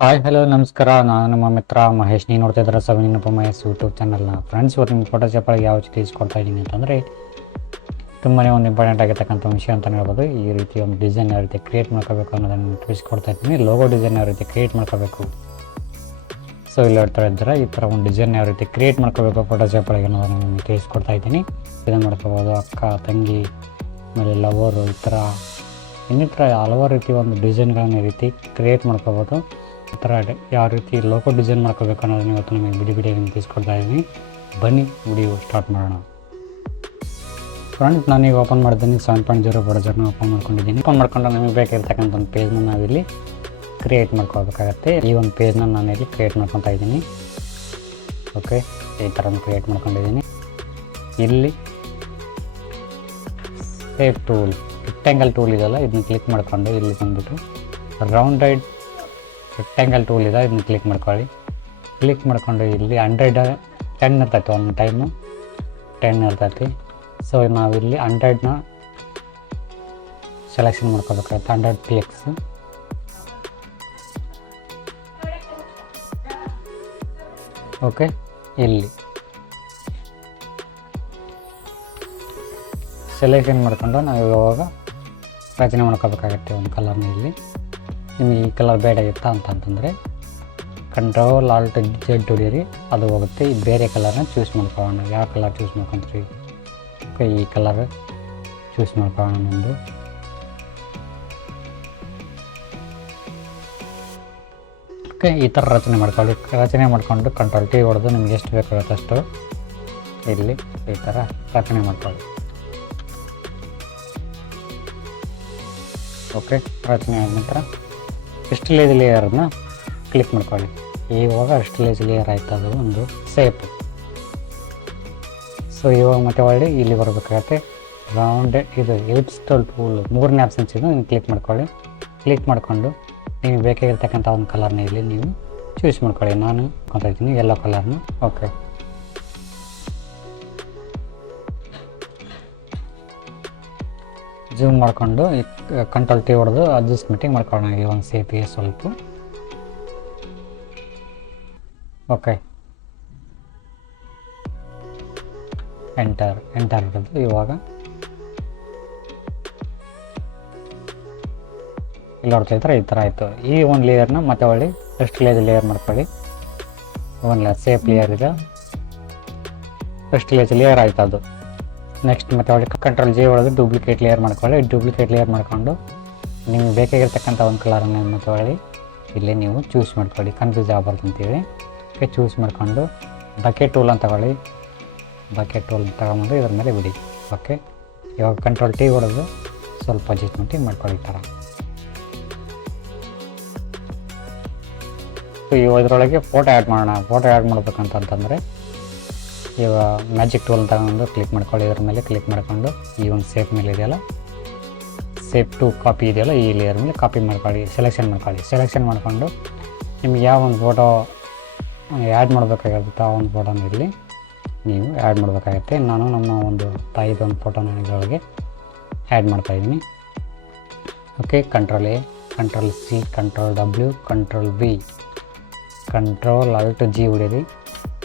Hi hello ನಮಸ್ಕಾರ. ನಾನು ನಿಮ್ಮ ಮಿತ್ರ ಮಹೇಶ್. ನೀವು ನೋಡ್ತಾ ಇದ್ದಾರೆ ಸವಿನಪ್ಪ ಮಹೇಶ್ ಯೂಟ್ಯೂಬ್ ಚಾನಲ್ನ. ಫ್ರೆಂಡ್ಸ್, ಇವತ್ತು ನಿಮ್ಮ ಫೋಟೋಶಾಪಲ್ಲಿ ಯಾವ ರೀತಿ ಇಸ್ಕೊಡ್ತಾ ಇದ್ದೀನಿ ಅಂತಂದರೆ ತುಂಬಾ ಒಂದು ಇಂಪಾರ್ಟೆಂಟ್ ಆಗಿರ್ತಕ್ಕಂಥ ವಿಷಯ ಅಂತಲೇ ಹೇಳ್ಬೋದು. ಈ ರೀತಿ ಒಂದು ಡಿಸೈನ್ ಯಾವ ರೀತಿ ಕ್ರಿಯೇಟ್ ಮಾಡ್ಕೋಬೇಕು ಅನ್ನೋದನ್ನು ತಿಳಿಸ್ಕೊಡ್ತಾ ಇದ್ದೀನಿ. ಲೋಗೋ ಡಿಸೈನ್ ಯಾವ ರೀತಿ ಕ್ರಿಯೇಟ್ ಮಾಡ್ಕೋಬೇಕು. ಸೊ ಇಲ್ಲಿ ಹೇಳ್ತಾ ಇದ್ದಾರೆ ಈ ಥರ ಒಂದು ಡಿಸೈನ್ ಯಾವ ರೀತಿ ಕ್ರಿಯೇಟ್ ಮಾಡ್ಕೋಬೇಕು ಫೋಟೋಶಾಪೊಳಗೆ ಅನ್ನೋದನ್ನು ನಿಮಗೆ ತಿಳಿಸ್ಕೊಡ್ತಾ ಇದ್ದೀನಿ. ಇದನ್ನು ಮಾಡ್ಕೋಬೋದು ಅಕ್ಕ ತಂಗಿ ಆಮೇಲೆ ಲವರು, ಈ ಥರ ಇನ್ನಿತರ ಹಲವಾರು ರೀತಿ ಒಂದು ಡಿಸೈನ್ಗಳನ್ನ ಈ ರೀತಿ ಕ್ರಿಯೇಟ್ ಮಾಡ್ಕೋಬೋದು. ಈ ಥರ ಯಾವ ರೀತಿ ಲೋಗೋ ಡಿಸೈನ್ ಮಾಡ್ಕೋಬೇಕು ಅನ್ನೋದನ್ನ ಇವತ್ತು ನಿಮಗೆ ಬಿಡಿ ತಿಳಿಸ್ಕೊಡ್ತಾ ಇದ್ದೀನಿ. ಬನ್ನಿ ವಿಡಿಯೋ ಸ್ಟಾರ್ಟ್ ಮಾಡೋಣ. ಫ್ರೆಂಡ್ಸ್, ನಾನೀಗ ಓಪನ್ ಮಾಡಿದ್ದೀನಿ 7.0 ಬ್ರೌಸರ್ನ ಓಪನ್ ಮಾಡ್ಕೊಂಡಿದ್ದೀನಿ. ಓಪನ್ ಮಾಡ್ಕೊಂಡು ನಮಗೆ ಬೇಕಾಗಿರ್ತಕ್ಕಂಥ ಒಂದು ಪೇಜ್ನ ನಾವಿಲ್ಲಿ ಕ್ರಿಯೇಟ್ ಮಾಡ್ಕೋಬೇಕಾಗತ್ತೆ. ಈ ಒಂದು ಪೇಜ್ನ ನಾನು ಇಲ್ಲಿ ಕ್ರಿಯೇಟ್ ಮಾಡ್ಕೊತಾ ಇದ್ದೀನಿ. ಓಕೆ, ಈ ಥರ ಕ್ರಿಯೇಟ್ ಮಾಡ್ಕೊಂಡಿದ್ದೀನಿ. ಇಲ್ಲಿ ಸೇವ್ ಟೂಲ್, ರೆಕ್ಟ್ಯಾಂಗಲ್ ಟೂಲ್ ಇದೆಯಲ್ಲ, ಇದನ್ನ ಕ್ಲಿಕ್ ಮಾಡ್ಕೊಂಡು ಇಲ್ಲಿ ಬಂದುಬಿಟ್ಟು ರೌಂಡೆಡ್ ರೆಕ್ಟ್ಯಾಂಗಲ್ ಟೂಲ್ ಇದೆ, ಇದನ್ನ ಕ್ಲಿಕ್ ಮಾಡ್ಕೊಳ್ಳಿ. ಕ್ಲಿಕ್ ಮಾಡ್ಕೊಂಡು ಇಲ್ಲಿ 10 ಇರ್ತೈತೆ, ಒಂದು ಟೈಮು 10 ಇರ್ತೈತಿ. ಸೊ ನಾವಿಲ್ಲಿ 100ನ ಸೆಲೆಕ್ಷನ್ ಮಾಡ್ಕೋಬೇಕಾಗುತ್ತೆ. 100 ಕ್ಲಿಕ್ಸ್. ಓಕೆ, ಇಲ್ಲಿ ಸೆಲೆಕ್ಷನ್ ಮಾಡ್ಕೊಂಡು ನಾವು ಇವಾಗ ರಚನೆ ಮಾಡ್ಕೋಬೇಕಾಗತ್ತೆ ಒಂದು ಕಲರ್ನ. ಇಲ್ಲಿ ನಿಮಗೆ ಈ ಕಲರ್ ಬೇಡ ಇತ್ತಾ ಅಂತಂದರೆ ಕಂಟ್ರೋಲ್ ಆಲ್ಟ್ ಜೆಡ್ ಹೊಡೀರಿ, ಅದು ಹೋಗುತ್ತೆ. ಈ ಬೇರೆ ಕಲರ್ನ ಚೂಸ್ ಮಾಡ್ಕೊಳ್ಳೋಣ. ಯಾವ ಕಲರ್ ಚೂಸ್ ಮಾಡ್ಕೊಂತೀರಿ? ಓಕೆ, ಈ ಕಲರ್ ಚೂಸ್ ಮಾಡ್ಕೊಳ್ಳೋಣ ಒಂದು. ಓಕೆ, ಈ ಥರ ರಚನೆ ಮಾಡ್ಕೊಂಡು ಕಂಟ್ರೋಲ್ ಟಿ ಹೊಡೆದು ನಿಮ್ಗೆ ಎಷ್ಟು ಬೇಕಾಗುತ್ತೆ ಅಷ್ಟು ಇಲ್ಲಿ ಈ ಥರ ರಚನೆ ಮಾಡ್ಕೊಳ್ಳಿ. ಓಕೆ, ರಚನೆ ಆದ ನಂತರ ಸ್ಟಿಲೇಜ್ ಲೇಯರ್ನ ಕ್ಲಿಕ್ ಮಾಡ್ಕೊಳ್ಳಿ. ಇವಾಗ ಸ್ಟಿಲೇಜ್ ಲೇಯರ್ ಆಯ್ತು, ಅದು ಒಂದು ಸೇಪ್. ಸೊ ಇವಾಗ ಮತ್ತೆ ಒಳ್ಳೆ ಇಲ್ಲಿ ಬರಬೇಕಾಗತ್ತೆ ರೌಂಡ್ ಇದು ಎಲಿಪ್ಸ್ ಟೂಲ್, 3ನೇ ಆಪ್ಷನ್ಸ್ ಇದು, ನೀವು ಕ್ಲಿಕ್ ಮಾಡ್ಕೊಳ್ಳಿ. ಕ್ಲಿಕ್ ಮಾಡಿಕೊಂಡು ನಿಮಗೆ ಬೇಕಾಗಿರ್ತಕ್ಕಂಥ ಒಂದು ಕಲರ್ನ ಇಲ್ಲಿ ನೀವು ಚೂಸ್ ಮಾಡ್ಕೊಳ್ಳಿ. ನಾನು ಕೊಡ್ತಾಯಿದ್ದೀನಿ ಯೆಲ್ಲೋ ಕಲರ್ನ. ಓಕೆ, ಜೂಮ್ ಮಾಡಿಕೊಂಡು ಕಂಟ್ರೋಲ್ ಟಿ ಹೊಡೆದು ಅಡ್ಜಸ್ಟ್ಮೆಂಟಿಂಗ್ ಮಾಡ್ಕೊಳ್ಳೋಣ ಈ ಒಂದು ಸೇಪಿಗೆ ಸ್ವಲ್ಪ. ಓಕೆ, ಎಂಟರ್ ಇರೋದು. ಇವಾಗ ಇಲ್ಲಿ ನೋಡ್ತಾ ಇದ್ರೆ ಈ ಥರ ಆಯಿತು. ಈ ಒಂದು ಲೇಯರ್ನ ಮತ್ತೆ ಒಳ್ಳೆ ಸ್ಟಿಲೇಜ್ ಲೇಯರ್ ಮಾಡ್ಕೊಳ್ಳಿ. ಒಂದು ಸೇಪ್ ಲೇಯರ್ ಇದೆ, ಸ್ಟಿಲೇಜ್ ಲೇಯರ್ ಆಯ್ತು ಅದು. ನೆಕ್ಸ್ಟ್ ಮತ್ತೆ ಒಳ್ಳೆ ಕಂಟ್ರೋಲ್ ಜೆ ಒಳಗೆ ಡೂಪ್ಲಿಕೇಟ್ ಲೇಯರ್ ಮಾಡ್ಕೊಳ್ಳಿ. ಡೂಪ್ಲಿಕೇಟ್ ಲೇಯರ್ ಮಾಡಿಕೊಂಡು ನಿಮಗೆ ಬೇಕಾಗಿರ್ತಕ್ಕಂಥ ಒಂದು ಕಲರನ್ನು ಮತ್ತೆ ಒಳ್ಳೆ ಇಲ್ಲಿ ನೀವು ಚೂಸ್ ಮಾಡ್ಕೊಳ್ಳಿ, ಕನ್ಫ್ಯೂಸ್ ಆಗಬಾರ್ದು ಅಂತೇಳಿ. ಓಕೆ, ಚೂಸ್ ಮಾಡಿಕೊಂಡು ಬಕೆಟ್ ಟೂಲ್ ಅಂತ ತಗೊಳ್ಳಿ. ಬಕೆಟ್ ಟೂಲ್ ತಗೊಂಬಂದು ಇದ್ರ ಮೇಲೆ ಬಿಡಿ. ಓಕೆ, ಇವಾಗ ಕಂಟ್ರೋಲ್ ಟಿ ಹೊಡೆದು ಸ್ವಲ್ಪ ಅಡ್ಜಸ್ಟ್ಮೆಂಟಿಂಗ್ ಮಾಡ್ಕೊಳ್ಳಿ ಈ ಥರ. ಸೊ ಇವಾಗ ಇದರೊಳಗೆ ಫೋಟೋ ಆ್ಯಡ್ ಮಾಡೋಣ. ಫೋಟೋ ಆ್ಯಡ್ ಮಾಡ್ಬೇಕಂತಂದರೆ ಇವಾಗ ಮ್ಯಾಜಿಕ್ ಟೂಲ್ ತಗೊಂಡು ಕ್ಲಿಕ್ ಮಾಡ್ಕೊಳ್ಳಿ. ಇದ್ರ ಮೇಲೆ ಕ್ಲಿಕ್ ಮಾಡಿಕೊಂಡು ಈ ಒಂದು ಸೇಪ್ ಮೇಲೆ ಇದೆಯಲ್ಲ, ಸೇಪ್ ಟು ಕಾಪಿ ಇದೆಯಲ್ಲ, ಈ ಲೇಯರ್ ಮೇಲೆ ಕಾಪಿ ಮಾಡ್ಕೊಳ್ಳಿ. ಸೆಲೆಕ್ಷನ್ ಮಾಡಿಕೊಂಡು ನಿಮ್ಗೆ ಯಾವ ಒಂದು ಫೋಟೋ ಆ್ಯಡ್ ಮಾಡಬೇಕಾಗುತ್ತೆ ಆ ಒಂದು ಫೋಟೋನ ಇಲ್ಲಿ ನೀವು ಆ್ಯಡ್ ಮಾಡಬೇಕಾಗತ್ತೆ. ನಾನು ನಮ್ಮ ಒಂದು ತಾಯಿದು ಒಂದು ಫೋಟೋನ ಇದರೊಳಗೆ ಆ್ಯಡ್ ಮಾಡ್ತಾಯಿದ್ದೀನಿ. Okay, control A, control C, control W, control V, control alt G ಹೊಡೀರಿ.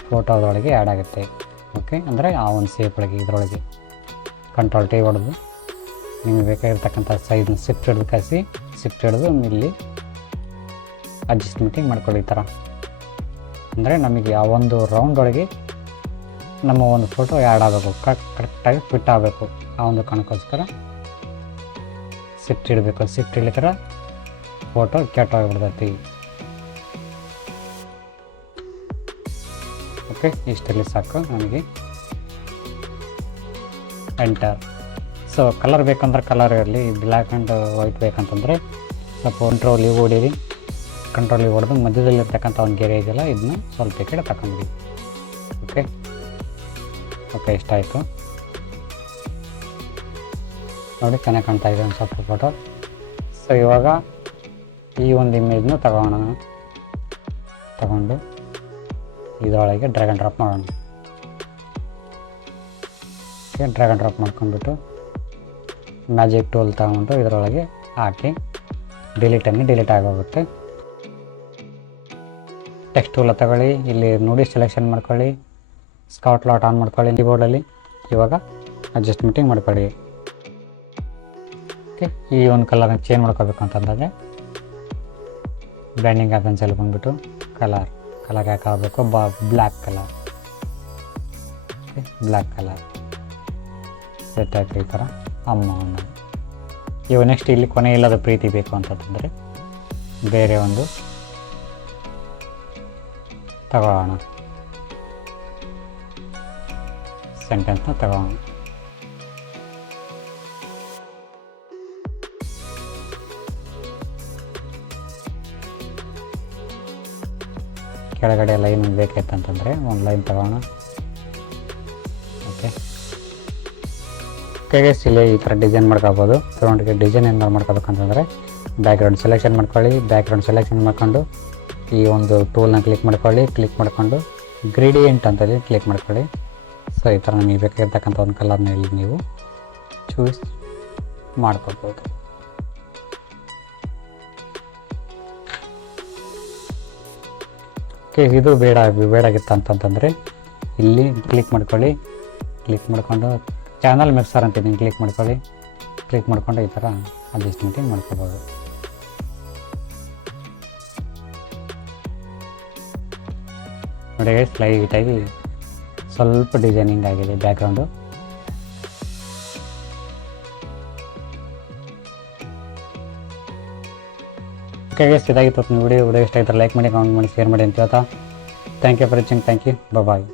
ಫೋಟೋ ಅದರೊಳಗೆ ಆ್ಯಡ್ ಆಗುತ್ತೆ. ಓಕೆ, ಅಂದರೆ ಆ ಒಂದು ಸೇಪ್ ಒಳಗೆ ಇದರೊಳಗೆ ಕಂಟ್ರೋಲ್ ಟಿ ಹೊಡೆದು ನಿಮಗೆ ಬೇಕಾಗಿರ್ತಕ್ಕಂಥ ಸೈಜ್ನ ಶಿಫ್ಟ್ ಹಿಡಿದು ಇಲ್ಲಿ ಅಡ್ಜಸ್ಟ್ಮೆಂಟಿಂಗ್ ಮಾಡ್ಕೊಳ್ಳಿ ಈ ಥರ. ಅಂದರೆ ನಮಗೆ ಆ ಒಂದು ರೌಂಡ್ ಒಳಗೆ ನಮ್ಮ ಒಂದು ಫೋಟೋ ಆ್ಯಡ್ ಆಗಬೇಕು, ಕರೆಕ್ಟಾಗಿ ಫಿಟ್ ಆಗಬೇಕು. ಆ ಒಂದು ಕಾರಣಕ್ಕೋಸ್ಕರ ಶಿಫ್ಟ್ ಹಿಡಿಲಿಕ್ಕರ ಫೋಟೋ ಕೆಟ್ಟೋಗಿಬಿಡ್ತೈತಿ. ಓಕೆ, ಇಷ್ಟಲ್ಲಿ ಸಾಕು ನನಗೆ. ಎಂಟರ್. ಸೊ ಕಲರ್ ಬೇಕಂದ್ರೆ ಕಲರ್ ಇರಲಿ, ಬ್ಲ್ಯಾಕ್ ಆ್ಯಂಡ್ ವೈಟ್ ಬೇಕಂತಂದರೆ ಸ್ವಲ್ಪ ಕಂಟ್ರೋಲ್ ಇವು ಹೊಡೀರಿ. ಕಂಟ್ರೋಲ್ ಇವು ಹೊಡೆದು ಮಧ್ಯದಲ್ಲಿರ್ತಕ್ಕಂಥ ಒಂದು ಗೆರೆ ಇದೆಯಲ್ಲ, ಇದನ್ನ ಸ್ವಲ್ಪ ಈ ಕಡೆ ತಗೊಂಡ್ಬಿಡಿ. ಓಕೆ, ಇಷ್ಟ ಆಯಿತು ನೋಡಿ, ಚೆನ್ನಾಗಿ ಕಾಣ್ತಾ ಇದೆ ಒಂದು ಸ್ವಲ್ಪ ಫೋಟೋ. ಸೊ ಇವಾಗ ಈ ಒಂದು ಇಮೇಜ್ನ ತಗೊಂಡು ಇದರೊಳಗೆ ಡ್ರ್ಯಾಗ್ ಆ್ಯಂಡ್ ಡ್ರಾಪ್ ಮಾಡೋಣ. ಓಕೆ, ಡ್ರ್ಯಾಗ್ ಆ್ಯಂಡ್ ಡ್ರಾಪ್ ಮಾಡ್ಕೊಂಡ್ಬಿಟ್ಟು ಮ್ಯಾಜಿಕ್ ಟೂಲ್ ತಗೊಂಡು ಇದರೊಳಗೆ ಹಾಕಿ ಡಿಲೀಟ್ ಆಗೋಗುತ್ತೆ. ಟೆಕ್ಸ್ಟ್ ಟೂಲ ತಗೊಳ್ಳಿ, ಇಲ್ಲಿ ನೋಡಿ ಸೆಲೆಕ್ಷನ್ ಮಾಡ್ಕೊಳ್ಳಿ, ಸ್ಕೌಟ್ ಲಾಟ್ ಆನ್ ಮಾಡ್ಕೊಳ್ಳಿ ಕೀಬೋರ್ಡಲ್ಲಿ. ಇವಾಗ ಅಡ್ಜಸ್ಟ್ಮೆಂಟಿಂಗ್ ಮಾಡ್ಕೊಳ್ಳಿ. ಓಕೆ, ಈ ಒಂದು ಕಲರ್ನ ಚೇಂಜ್ ಮಾಡ್ಕೋಬೇಕು ಅಂತಂದರೆ ಬ್ಲೆಂಡಿಂಗ್ ಆಪ್ಷನ್ಸಲ್ಲಿ ಬಂದುಬಿಟ್ಟು ಕಲರ್ ಯಾಕೆ ಆಗಬೇಕು, black colour. Okay, black colour set ಹಾಕಿ ಈ ಥರ ಅನ್ನೋದು. ಇವಾಗ ನೆಕ್ಸ್ಟ್ ಇಲ್ಲಿ ಕೊನೆ ಇಲ್ಲದ ಪ್ರೀತಿ ಬೇಕು ಅಂತಂದರೆ ಬೇರೆ ಒಂದು ತಗೊಳ್ಳೋಣ, ಸೆಂಟೆನ್ಸ್ನ ತಗೊಳ್ಳೋಣ. ಕೆಳಗಡೆ ಲೈನ್ ಬೇಕೈತಂತಂದರೆ ಒಂದು ಲೈನ್ ತಗೋಣ. ಓಕೆ, ಇಲ್ಲಿ ಈ ಥರ ಡಿಸೈನ್ ಮಾಡ್ಕೋಬೋದು. ಗ್ರೌಂಡ್ಗೆ ಡಿಸೈನ್ ಏನು ಮಾಡ್ಕೋಬೇಕಂತಂದರೆ ಬ್ಯಾಕ್ಗ್ರೌಂಡ್ ಸೆಲೆಕ್ಷನ್ ಮಾಡ್ಕೊಳ್ಳಿ. ಬ್ಯಾಕ್ಗ್ರೌಂಡ್ ಸೆಲೆಕ್ಷನ್ ಮಾಡ್ಕೊಂಡು ಈ ಒಂದು ಟೂಲ್ನ ಕ್ಲಿಕ್ ಮಾಡ್ಕೊಂಡು ಗ್ರೇಡಿಯಂಟ್ ಅಂತಲ್ಲಿ ಕ್ಲಿಕ್ ಮಾಡ್ಕೊಳ್ಳಿ. ಸೊ ಈ ಥರ ನಿಮಗೆ ಬೇಕಾಗಿರ್ತಕ್ಕಂಥ ಒಂದು ಕಲರ್ನ ಇಲ್ಲಿ ನೀವು ಚೂಸ್ ಮಾಡ್ಕೋಬೋದು. ಓಕೆ, ಇದು ಬೇಡಾಗಿತ್ತು ಅಂತಂತಂದರೆ ಇಲ್ಲಿ ಕ್ಲಿಕ್ ಮಾಡ್ಕೊಂಡು ಚಾನಲ್ ಮಿಕ್ಸರ್ ಅಂತಿದ್ದೀನಿ, ಕ್ಲಿಕ್ ಮಾಡ್ಕೊಂಡು ಈ ಥರ ಅಡ್ಜಸ್ಟ್ಮೆಂಟಿಂಗ್ ಮಾಡ್ಕೋಬೋದು. ನೋಡಿ ಸ್ಲೈಟಾಗಿ ಸ್ವಲ್ಪ ಡಿಸೈನಿಂಗ್ ಆಗಿದೆ ಬ್ಯಾಕ್ಗ್ರೌಂಡು. ಓಕೆ ಗೈಸ್, ಇದಾಗಿತ್ತು ವಿಡಿಯೋ ಇಷ್ಟ ಆಯ್ತು ಲೈಕ್ ಮಾಡಿ, ಕಮೆಂಟ್ ಮಾಡಿ, ಶೇರ್ ಮಾಡಿ ಅಂತ ಹೇಳ್ತಾ thank you for watching. Thank you, bye.